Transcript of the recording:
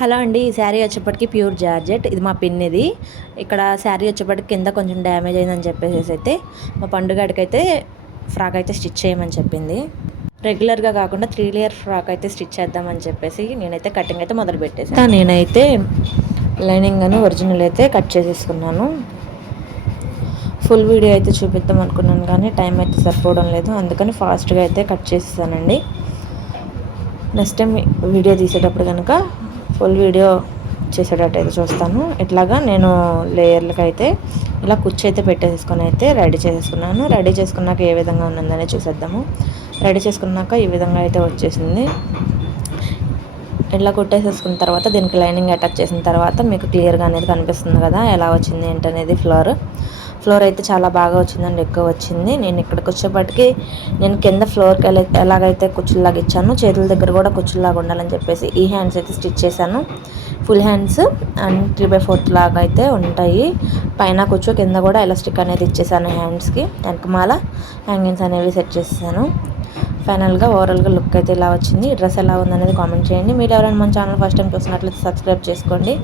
Hello అండి. ఈ శారీ వచ్చేప్పటికి ప్యూర్ జార్జెట్. ఇది మా పిన్నిది. ఇక్కడ శారీ వచ్చేప్పటికి కింద కొంచెం డ్యామేజ్ అయిందని చెప్పేసి అయితే మా పండుగడికైతే ఫ్రాక్ అయితే స్టిచ్ చేయమని చెప్పింది. రెగ్యులర్గా కాకుండా 3 లేయర్ ఫ్రాక్ అయితే స్టిచ్ చేద్దామని చెప్పేసి నేనైతే కటింగ్ అయితే మొదలు పెట్టేసాను. నేనైతే లైనింగ్ అని ఒరిజినల్ అయితే కట్ చేసేసుకున్నాను. ఫుల్ వీడియో అయితే చూపిద్దాం అనుకున్నాను కానీ టైం అయితే సరిపోవడం లేదు. అందుకని ఫాస్ట్గా అయితే కట్ చేసేసానండి. నెక్స్ట్ టైం వీడియో తీసేటప్పుడు కనుక ఫుల్ వీడియో చేసేటట్టయితే చూస్తాను. ఇట్లాగా నేను లేయర్లకి అయితే ఇలా కుర్చీ అయితే పెట్టేసుకొని అయితే రెడీ చేసేసుకున్నాను. రెడీ చేసుకున్నాక ఏ విధంగా ఉన్నదని చూసేద్దాము. రెడీ చేసుకున్నాక ఈ విధంగా అయితే వచ్చేసింది. ఇట్లా కుట్టేసేసుకున్న తర్వాత దీనికి లైనింగ్ అటాచ్ చేసిన తర్వాత మీకు క్లియర్గా అనేది కనిపిస్తుంది కదా ఎలా వచ్చింది ఏంటనేది. ఫ్లోర్ అయితే చాలా బాగా వచ్చిందండి, ఎక్కువ వచ్చింది. నేను ఇక్కడికి వచ్చేప్పటికి నేను కింద ఫ్లోర్కి ఎలాగైతే కుచ్చుల్లాగా ఇచ్చాను, చేతుల దగ్గర కూడా కుచ్చుల్లాగా ఉండాలని చెప్పేసి ఈ హ్యాండ్స్ అయితే స్టిచ్ చేశాను. ఫుల్ హ్యాండ్స్ అండ్ 3/4 లాగా అయితే ఉంటాయి. పైన కుచ్చు కింద కూడా ఎలాస్టిక్ అనేది ఇచ్చేసాను. హ్యాండ్స్కి వెనకమాల హ్యాంగింగ్స్ అనేవి సెట్ చేసేసాను. ఫైనల్గా ఓవరాల్గా లుక్ అయితే ఇలా వచ్చింది. ఈ డ్రెస్ ఎలా ఉందనేది కామెంట్ చేయండి. మీరు ఎవరైనా మన ఛానల్ ఫస్ట్ టైం చూసినట్లయితే సబ్స్క్రైబ్ చేసుకోండి.